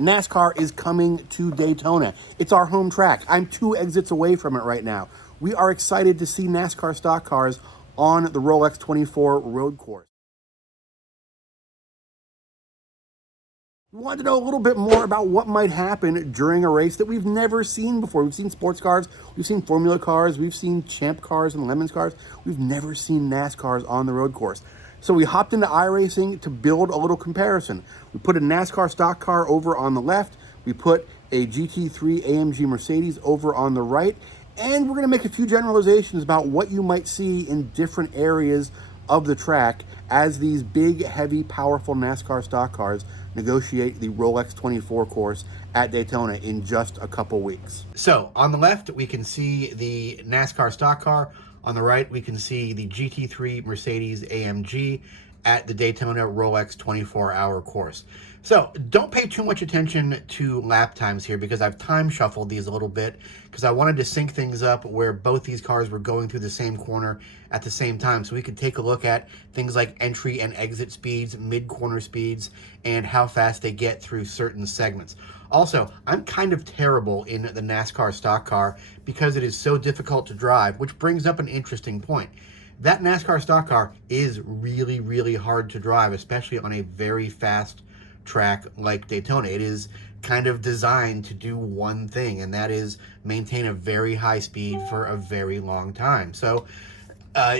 NASCAR is coming to Daytona. It's our home track. I'm 2 exits away from it right now. We are excited to see NASCAR stock cars on the Rolex 24 road course. We wanted to know a little bit more about what might happen during a race that we've never seen before. We've seen sports cars, we've seen Formula cars, we've seen Champ cars and Lemons cars. We've never seen NASCARs on the road course. So we hopped into iRacing to build a little comparison. We put a NASCAR stock car over on the left, we put a GT3 AMG Mercedes over on the right, and we're gonna make a few generalizations about what you might see in different areas of the track as these big, heavy, powerful NASCAR stock cars negotiate the Rolex 24 course at Daytona in just a couple weeks. So on the left, we can see the NASCAR stock car. On the right, we can see the GT3 Mercedes-AMG at the Daytona Rolex 24-hour course. So don't pay too much attention to lap times here because I've time shuffled these a little bit because I wanted to sync things up where both these cars were going through the same corner at the same time. So we could take a look at things like entry and exit speeds, mid-corner speeds, and how fast they get through certain segments. Also, I'm kind of terrible in the NASCAR stock car because it is so difficult to drive, which brings up an interesting point. That NASCAR stock car is really, really hard to drive, especially on a very fast track like Daytona. It is kind of designed to do one thing, and that is maintain a very high speed for a very long time. So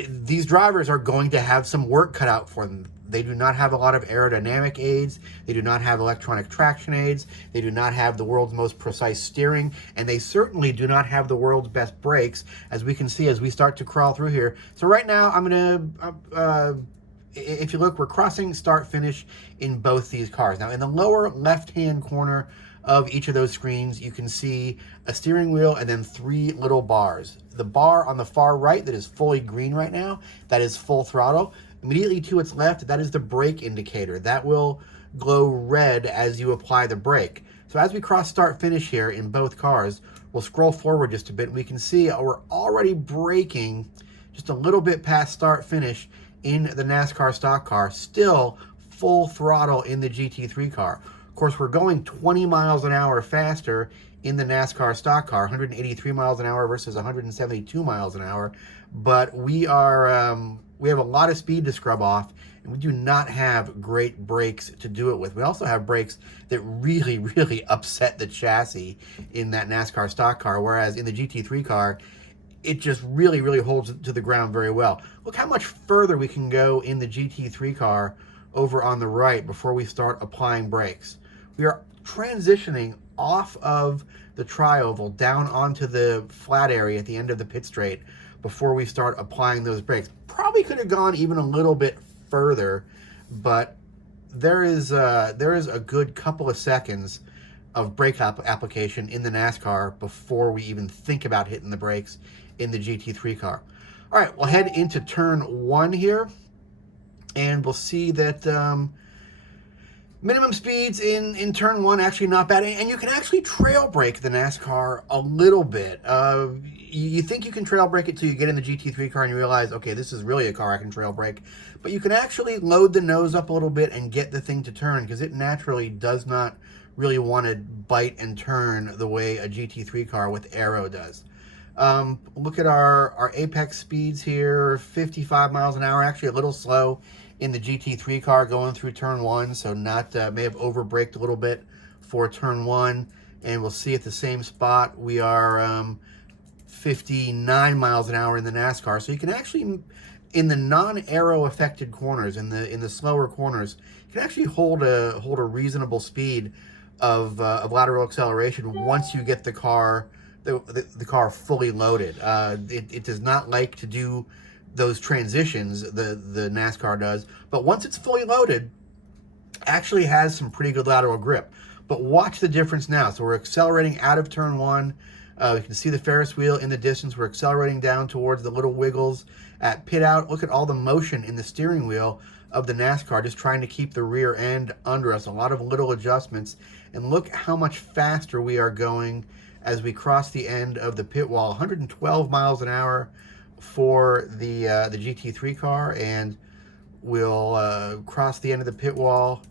these drivers are going to have some work cut out for them. They do not have a lot of aerodynamic aids. They do not have electronic traction aids. They do not have the world's most precise steering, and they certainly do not have the world's best brakes, as we can see as we start to crawl through here. So right now, I'm gonna, if you look, we're crossing start finish in both these cars. Now in the lower left-hand corner of each of those screens, you can see a steering wheel and then 3 little bars. The bar on the far right that is fully green right now, that is full throttle. Immediately to its left, that is the brake indicator. That will glow red as you apply the brake. So as we cross start finish here in both cars, we'll scroll forward just a bit and we can see we're already braking just a little bit past start finish in the NASCAR stock car, still full throttle in the GT3 car. Of course, we're going 20 miles an hour faster in the NASCAR stock car, 183 miles an hour versus 172 miles an hour, but we are we have a lot of speed to scrub off, and we do not have great brakes to do it with. We also have brakes that really, really upset the chassis in that NASCAR stock car, whereas in the GT3 car, it just really, really holds to the ground very well. Look how much further we can go in the GT3 car over on the right before we start applying brakes. We are transitioning off of the tri-oval down onto the flat area at the end of the pit straight before we start applying those brakes. Probably could have gone even a little bit further, but there is a good couple of seconds of brake application in the NASCAR before we even think about hitting the brakes in the GT3 car. All right, we'll head into turn 1 here, and we'll see that minimum speeds in turn 1 actually not bad, and you can actually trail brake the NASCAR a little bit. You think you can trail brake it till you get in the GT3 car and you realize, okay, this is really a car I can trail brake, but you can actually load the nose up a little bit and get the thing to turn because it naturally does not really want to bite and turn the way a GT3 car with aero does. Look at our apex speeds here, 55 miles an hour, actually a little slow in the GT3 car going through turn 1, so not may have over braked a little bit for turn 1, and we'll see at the same spot we are 59 miles an hour in the NASCAR. So you can actually, in the non-aero affected corners, in the slower corners, you can actually hold a reasonable speed of lateral acceleration once you get the car fully loaded. It does not like to do those transitions, the NASCAR does, but once it's fully loaded, actually has some pretty good lateral grip. But watch the difference now. So we're accelerating out of turn 1. You can see the Ferris wheel in the distance. We're accelerating down towards the little wiggles at pit out. Look at all the motion in the steering wheel of the NASCAR, just trying to keep the rear end under us. A lot of little adjustments. And look how much faster we are going as we cross the end of the pit wall. 112 miles an hour for the GT3 car, and we'll cross the end of the pit wall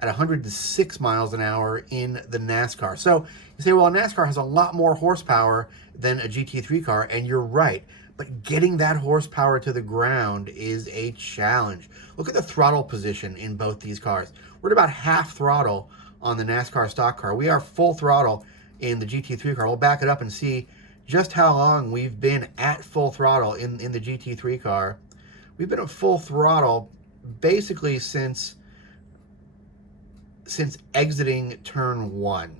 at 106 miles an hour in the NASCAR. So you say, well, a NASCAR has a lot more horsepower than a GT3 car, and you're right. But getting that horsepower to the ground is a challenge. Look at the throttle position in both these cars. We're at about half throttle on the NASCAR stock car. We are full throttle in the GT3 car. We'll back it up and see just how long we've been at full throttle in the GT3 car. We've been at full throttle basically since exiting turn 1.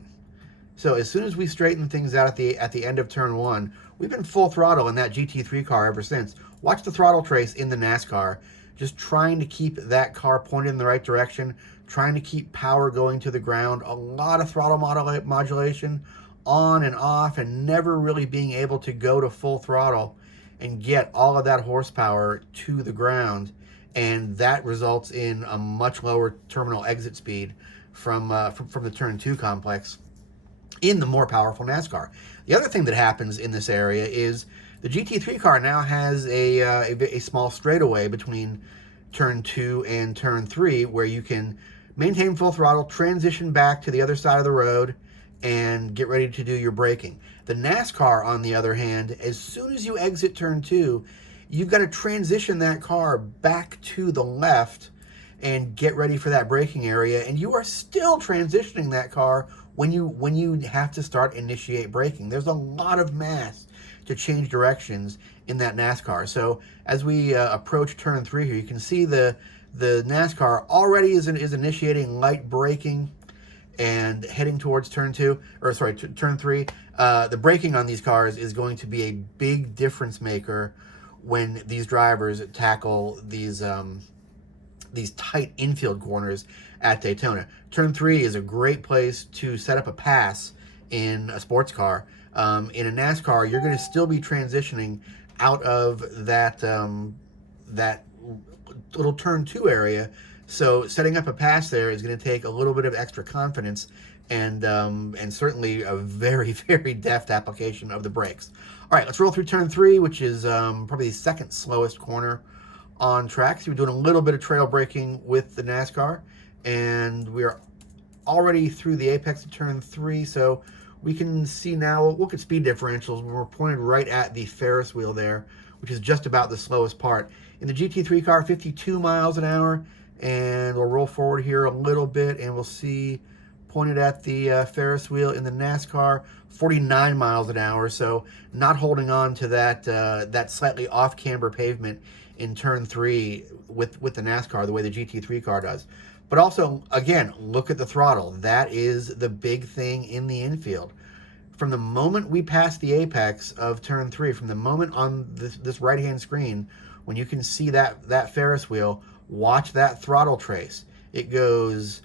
So as soon as we straighten things out at the end of turn 1, we've been full throttle in that GT3 car ever since. Watch the throttle trace in the NASCAR, just trying to keep that car pointed in the right direction, trying to keep power going to the ground, a lot of throttle modulation on and off, and never really being able to go to full throttle and get all of that horsepower to the ground. And that results in a much lower terminal exit speed from the turn 2 complex in the more powerful NASCAR. The other thing that happens in this area is the GT3 car now has a small straightaway between turn 2 and turn 3 where you can maintain full throttle, transition back to the other side of the road, and get ready to do your braking. The NASCAR, on the other hand, as soon as you exit turn 2, you've got to transition that car back to the left and get ready for that braking area, and you are still transitioning that car when you have to start initiate braking. There's a lot of mass to change directions in that NASCAR. So as we approach turn 3 here, you can see the NASCAR already is initiating light braking and heading towards turn 3. The braking on these cars is going to be a big difference maker when these drivers tackle these tight infield corners at Daytona. Turn 3 is a great place to set up a pass in a sports car. In a NASCAR, you're going to still be transitioning out of that little turn 2 area. So setting up a pass there is going to take a little bit of extra confidence and certainly a very, very deft application of the brakes. All right, let's roll through turn 3, which is probably the second slowest corner on track. So we're doing a little bit of trail braking with the NASCAR, and we are already through the apex of turn 3. So we can see now, look at speed differentials. We're pointed right at the Ferris wheel there, which is just about the slowest part. In the GT3 car, 52 miles an hour, and we'll roll forward here a little bit, and we'll see pointed at the Ferris wheel in the NASCAR, 49 miles an hour. So not holding on to that slightly off camber pavement in turn 3 with the NASCAR the way the GT3 car does. But also, again, look at the throttle. That is the big thing in the infield. From the moment we pass the apex of turn 3, from the moment on this right-hand screen, when you can see that Ferris wheel, watch that throttle trace. It goes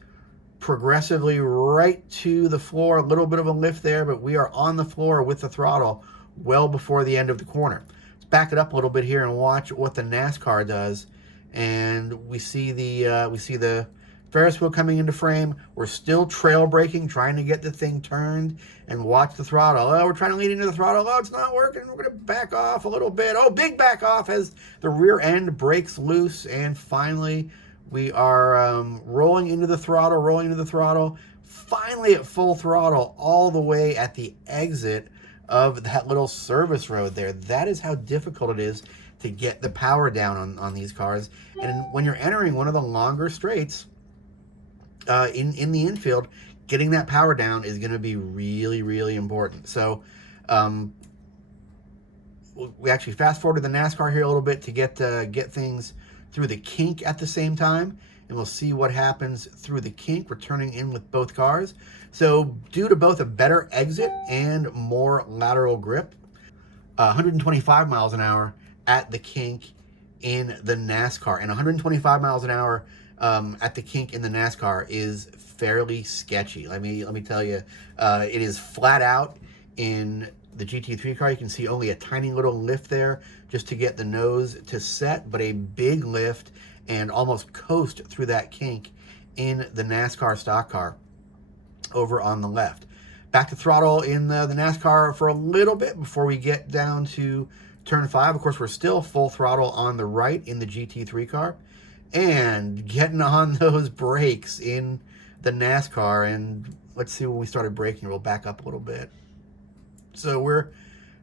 progressively right to the floor, a little bit of a lift there, but we are on the floor with the throttle well before the end of the corner. Let's back it up a little bit here and watch what the NASCAR does. And we see the Ferris wheel coming into frame. We're still trail braking, trying to get the thing turned, and watch the throttle. Oh, we're trying to lead into the throttle. Oh, it's not working. We're going to back off a little bit. Oh, big back off as the rear end breaks loose, and finally we are rolling into the throttle, finally at full throttle, all the way at the exit of that little service road there. That is how difficult it is to get the power down on these cars. And when you're entering one of the longer straights in the infield, getting that power down is going to be really, really important. So we actually fast forward to the NASCAR here a little bit to get things through the kink at the same time, and we'll see what happens through the kink. We're turning in with both cars. So due to both a better exit and more lateral grip, 125 miles an hour at the kink in the NASCAR, and 125 miles an hour at the kink in the NASCAR is fairly sketchy. Let me tell you, it is flat out in the GT3 car. You can see only a tiny little lift there just to get the nose to set, but a big lift and almost coast through that kink in the NASCAR stock car over on the left. Back to throttle in the NASCAR for a little bit before we get down to turn 5. Of course, we're still full throttle on the right in the GT3 car, and getting on those brakes in the NASCAR. And let's see when we started braking. We'll back up a little bit. So we're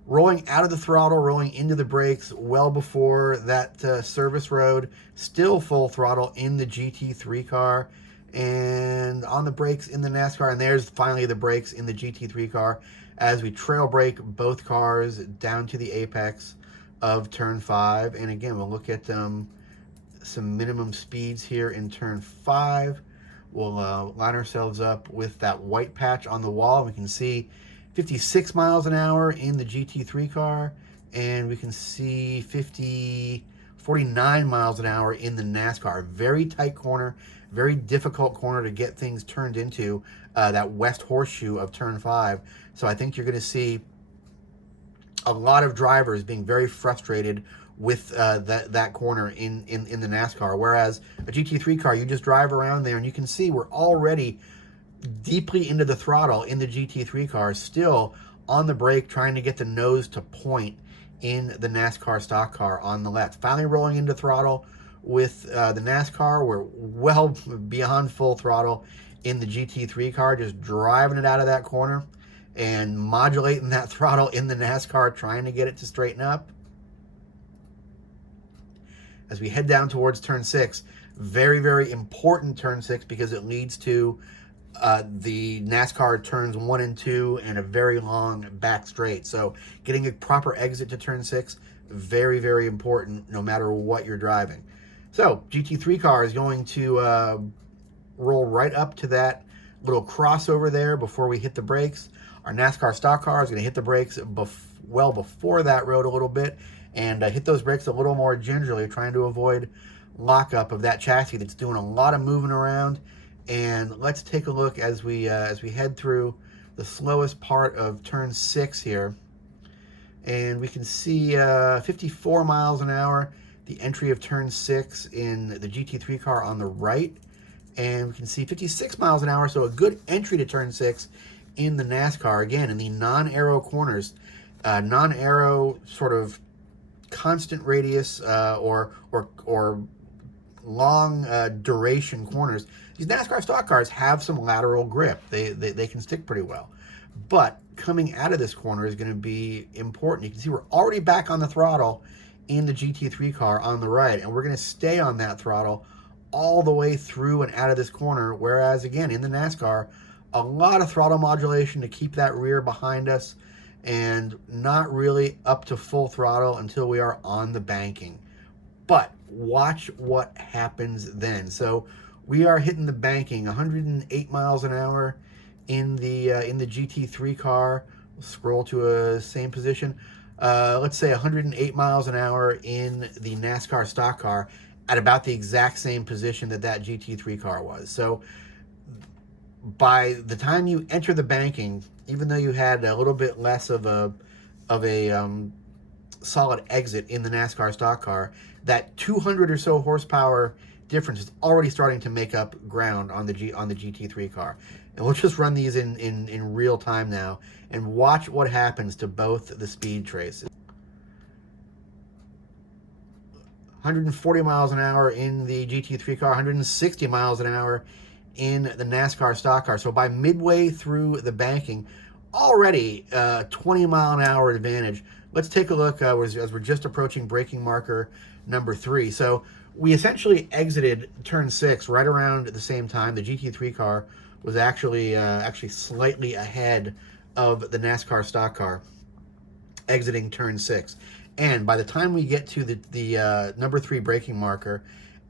rolling out of the throttle, rolling into the brakes well before that service road, still full throttle in the GT3 car, and on the brakes in the NASCAR, and there's finally the brakes in the GT3 car as we trail brake both cars down to the apex of turn 5. And again, we'll look at some minimum speeds here in turn 5. We'll line ourselves up with that white patch on the wall. We can see 56 miles an hour in the GT3 car, and we can see 49 miles an hour in the NASCAR. Very tight corner, very difficult corner to get things turned into, that west horseshoe of turn 5. So I think you're going to see a lot of drivers being very frustrated with that corner in the NASCAR. Whereas a GT3 car, you just drive around there and you can see we're already deeply into the throttle in the GT3 car, still on the brake, trying to get the nose to point in the NASCAR stock car on the left. Finally rolling into throttle with the NASCAR. We're well beyond full throttle in the GT3 car, just driving it out of that corner and modulating that throttle in the NASCAR, trying to get it to straighten up. As we head down towards turn 6, very, very important turn 6 because it leads to the NASCAR turns 1 and 2 and a very long back straight. So getting a proper exit to turn 6, very, very important no matter what you're driving. So GT3 car is going to roll right up to that little crossover there before we hit the brakes. Our NASCAR stock car is going to hit the brakes well before that road a little bit and hit those brakes a little more gingerly, trying to avoid lockup of that chassis that's doing a lot of moving around. And let's take a look as we head through the slowest part of turn 6 here. And we can see 54 miles an hour, the entry of turn 6 in the GT3 car on the right. And we can see 56 miles an hour, so a good entry to turn 6 in the NASCAR. Again, in the non-aero corners, non-aero sort of constant radius or long duration corners. These NASCAR stock cars have some lateral grip. They can stick pretty well. But coming out of this corner is going to be important. You can see we're already back on the throttle in the GT3 car on the right, and we're going to stay on that throttle all the way through and out of this corner, whereas again in the NASCAR, a lot of throttle modulation to keep that rear behind us and not really up to full throttle until we are on the banking. But watch what happens then. So we are hitting the banking, 108 miles an hour in the GT3 car. We'll scroll to a same position. Let's say 108 miles an hour in the NASCAR stock car at about the exact same position that GT3 car was. So by the time you enter the banking, even though you had a little bit less of a solid exit in the NASCAR stock car, that 200 or so horsepower difference is already starting to make up ground on the GT3 car. And we'll just run these in real time now and watch what happens to both the speed traces. 140 miles an hour in the GT3 car, 160 miles an hour in the NASCAR stock car. So by midway through the banking, already 20 mile an hour advantage. Let's take a look as we're just approaching braking marker number 3. So we essentially exited turn 6 right around the same time. The GT3 car was actually slightly ahead of the NASCAR stock car, exiting turn 6. And by the time we get to the number 3 braking marker,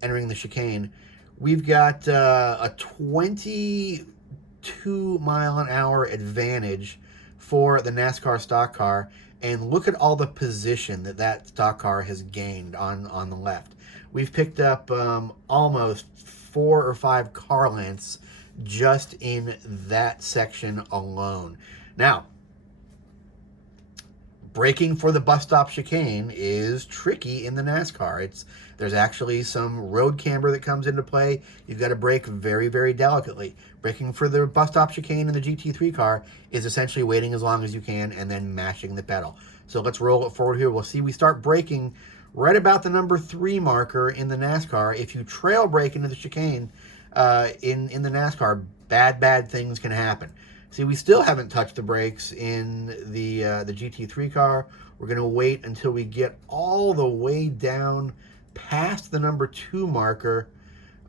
entering the chicane, we've got a 22 mile an hour advantage for the NASCAR stock car. And look at all the position that stock car has gained on the left. We've picked up almost 4 or 5 car lengths just in that section alone. Now, braking for the bus stop chicane is tricky in the NASCAR. There's actually some road camber that comes into play. You've got to brake very, very delicately. Braking for the bus stop chicane in the GT3 car is essentially waiting as long as you can and then mashing the pedal. So let's roll it forward here. We'll see we start braking right about the number 3 marker in the NASCAR. If you trail brake into the chicane, in the NASCAR, bad things can happen. See, we still haven't touched the brakes in the GT3 car. We're going to wait until we get all the way down past the number 2 marker,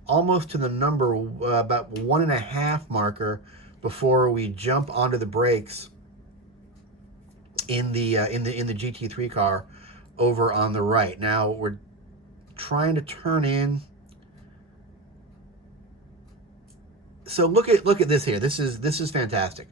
almost to the number about 1.5 marker, before we jump onto the brakes in the GT3 car over on the right. Now we're trying to turn in. So look at this here. This is fantastic.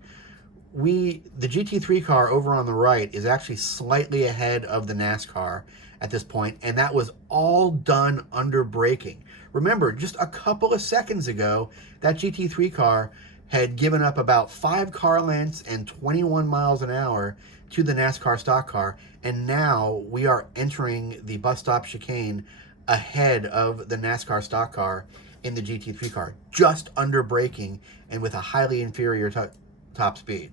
The GT3 car over on the right is actually slightly ahead of the NASCAR at this point, and that was all done under braking. Remember, just a couple of seconds ago, that GT3 car had given up about 5 car lengths and 21 miles an hour to the NASCAR stock car, and now we are entering the bus stop chicane ahead of the NASCAR stock car in the GT3 car, just under braking and with a highly inferior top speed.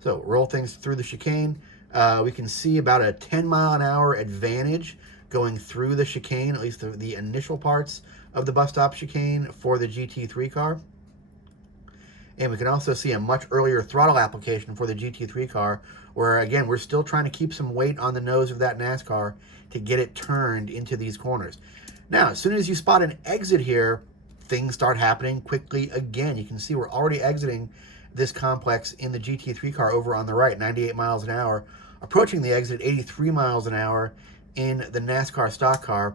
So roll things through the chicane. We can see about a 10-mile-an-hour advantage going through the chicane, at least the initial parts of the bus stop chicane for the GT3 car. And we can also see a much earlier throttle application for the GT3 car, where again, we're still trying to keep some weight on the nose of that NASCAR to get it turned into these corners. Now, as soon as you spot an exit here, things start happening quickly again. You can see we're already exiting this complex in the GT3 car over on the right, 98 miles an hour, approaching the exit 83 miles an hour in the NASCAR stock car.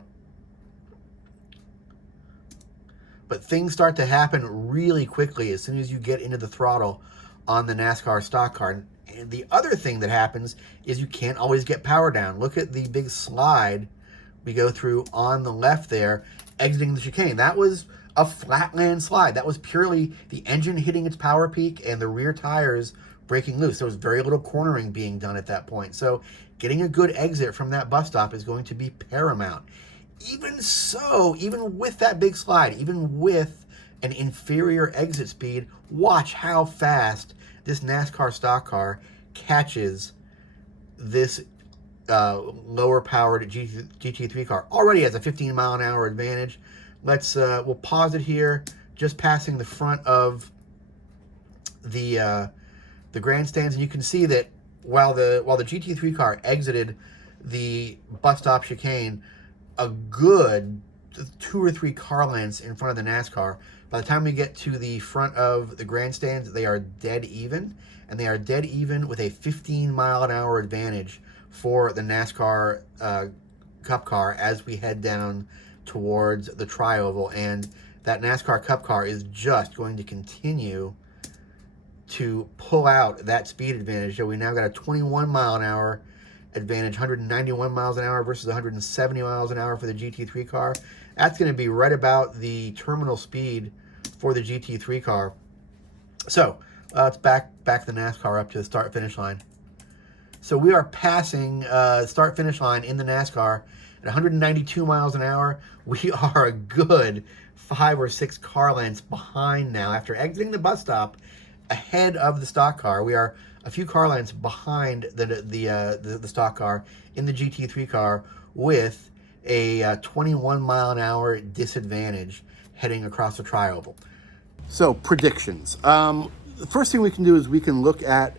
But things start to happen really quickly as soon as you get into the throttle on the NASCAR stock car. And the other thing that happens is you can't always get power down. Look at the big slide we go through on the left there, exiting the chicane. That was a flatland slide. That was purely the engine hitting its power peak and the rear tires breaking loose. There was very little cornering being done at that point. So getting a good exit from that bus stop is going to be paramount. Even so, even with that big slide, even with an inferior exit speed, watch how fast this NASCAR stock car catches this lower powered GT3 car. Already has a 15-mile-an-hour advantage. We'll pause it here, just passing the front of the grandstands, and you can see that while the GT3 car exited the bus stop chicane a good 2 or 3 car lengths in front of the NASCAR, by the time we get to the front of the grandstands, they are dead even, and they are dead even with a 15-mile-an-hour advantage for the NASCAR Cup car as we head down towards the tri-oval. And that NASCAR Cup car is just going to continue to pull out that speed advantage. So we now got a 21-mile-an-hour advantage, 191 miles an hour versus 170 miles an hour for the GT3 car. That's going to be right about the terminal speed for the GT3 car. So let's back the NASCAR up to the start-finish line. So we are passing start-finish line in the NASCAR at 192 miles an hour. We are a good 5 or 6 car lengths behind now. After exiting the bus stop ahead of the stock car, we are a few car lengths behind the stock car in the GT3 car with a 21 mile an hour disadvantage heading across the tri-oval. So predictions. The first thing we can do is we can look at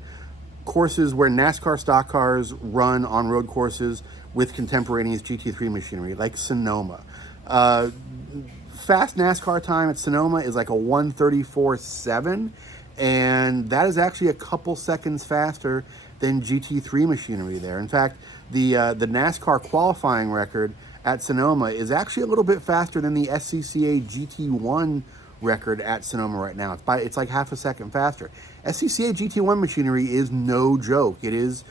courses where NASCAR stock cars run on road courses with contemporaneous GT3 machinery, like Sonoma. Fast NASCAR time at Sonoma is like a 1:34.7, and that is actually a couple seconds faster than GT3 machinery there. In fact, the NASCAR qualifying record at Sonoma is actually a little bit faster than the SCCA GT1 record at Sonoma right now. It's like half a second faster. SCCA GT1 machinery is no joke. It is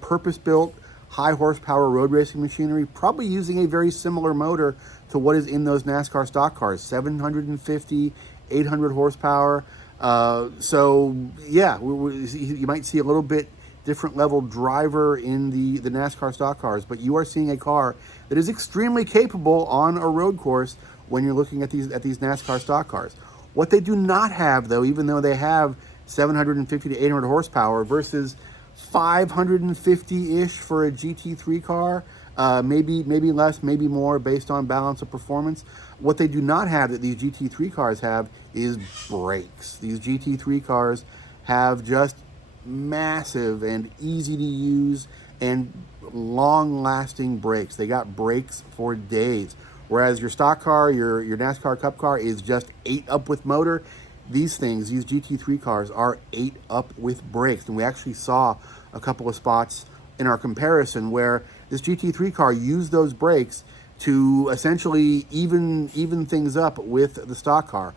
purpose-built, high horsepower road racing machinery, probably using a very similar motor to what is in those NASCAR stock cars, 750, 800 horsepower. So yeah, you might see a little bit different level driver in the NASCAR stock cars, but you are seeing a car that is extremely capable on a road course when you're looking at these NASCAR stock cars. What they do not have, though, even though they have 750 to 800 horsepower versus 550-ish for a GT3 car, maybe less, maybe more, based on balance of performance. What they do not have that these GT3 cars have is brakes. These GT3 cars have just massive and easy to use and long-lasting brakes. They got brakes for days. Whereas your stock car, your NASCAR Cup car, is just 8 up with motor. These GT3 cars, are 8 up with brakes. And we actually saw a couple of spots in our comparison where this GT3 car used those brakes to essentially even things up with the stock car.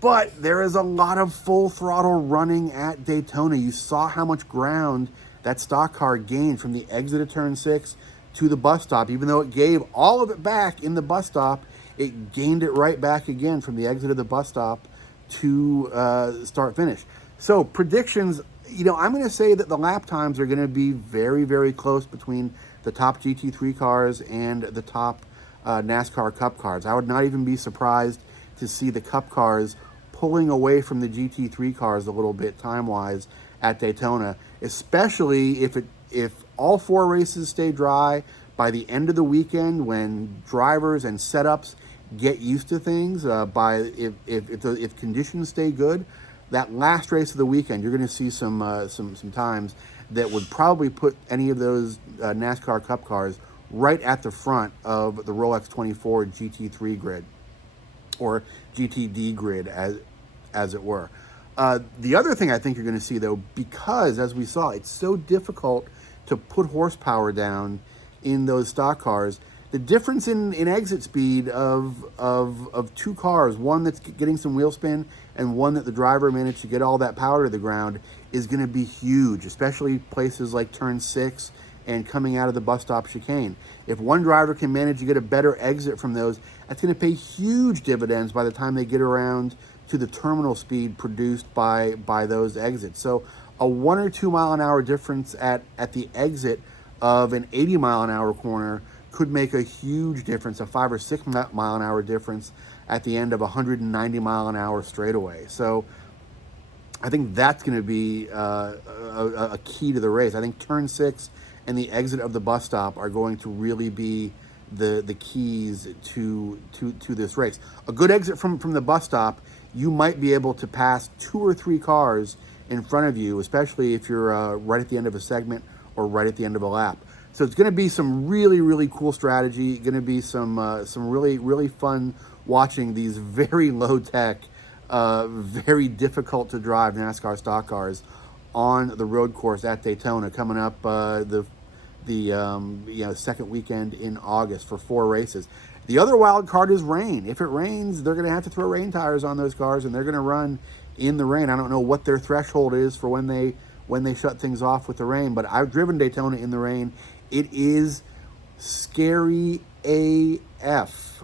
But there is a lot of full throttle running at Daytona. You saw how much ground that stock car gained from the exit of turn 6 to the bus stop. Even though it gave all of it back in the bus stop, it gained it right back again from the exit of the bus stop to start finish. So predictions, I'm going to say that the lap times are going to be very, very close between the top GT3 cars and the top NASCAR Cup cars. I would not even be surprised to see the Cup cars pulling away from the GT3 cars a little bit time-wise at Daytona, especially if all 4 races stay dry by the end of the weekend, when drivers and setups get used to things. If conditions stay good, that last race of the weekend, you're going to see some times that would probably put any of those NASCAR Cup cars right at the front of the Rolex 24 GT3 grid, or GTD grid, as it were. The other thing I think you're going to see, though, because as we saw, it's so difficult to put horsepower down in those stock cars, the difference in exit speed of 2 cars, one that's getting some wheel spin and one that the driver managed to get all that power to the ground, is going to be huge, especially places like turn 6 and coming out of the bus stop chicane. If one driver can manage to get a better exit from those, that's going to pay huge dividends by the time they get around to the terminal speed produced by those exits. So a 1 or 2 mile an hour difference at the exit of an 80 mile an hour corner could make a huge difference, a 5 or 6 mile an hour difference at the end of a 190 mile an hour straightaway. So I think that's going to be a key to the race. I think turn 6 and the exit of the bus stop are going to really be the keys to this race. A good exit from the bus stop, you might be able to pass 2 or 3 cars in front of you, especially if you're right at the end of a segment or right at the end of a lap. So it's going to be some really, really cool strategy. Going to be some really, really fun watching these very low tech, very difficult to drive NASCAR stock cars on the road course at Daytona, coming up the second weekend in August for 4 races. The other wild card is rain. If it rains, they're going to have to throw rain tires on those cars, and they're going to run in the rain. I don't know what their threshold is for when they shut things off with the rain, but I've driven Daytona in the rain. It is scary AF,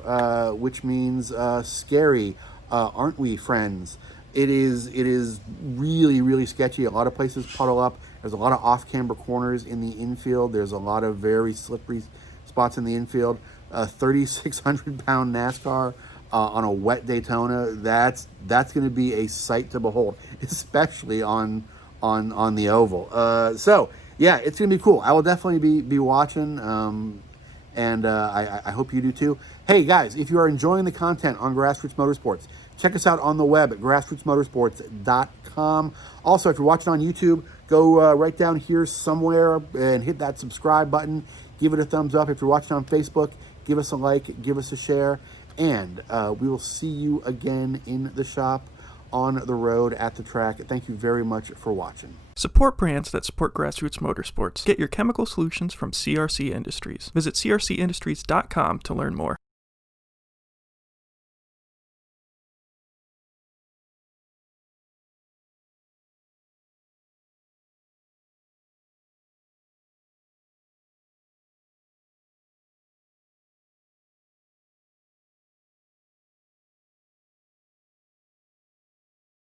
which means scary, aren't we, friends? It is really, really sketchy. A lot of places puddle up. There's a lot of off-camber corners in the infield. There's a lot of very slippery spots in the infield. 3,600-pound NASCAR on a wet Daytona, that's going to be a sight to behold, especially on the oval. So yeah, it's going to be cool. I will definitely be watching, and I hope you do too. Hey guys, if you are enjoying the content on Grassroots Motorsports, check us out on the web at grassrootsmotorsports.com. Also, if you're watching on YouTube, go right down here somewhere and hit that subscribe button. Give it a thumbs up. If you're watching on Facebook, give us a like, give us a share, and we will see you again in the shop, on the road, at the track. Thank you very much for watching. Support brands that support Grassroots Motorsports. Get your chemical solutions from CRC Industries. Visit crcindustries.com to learn more.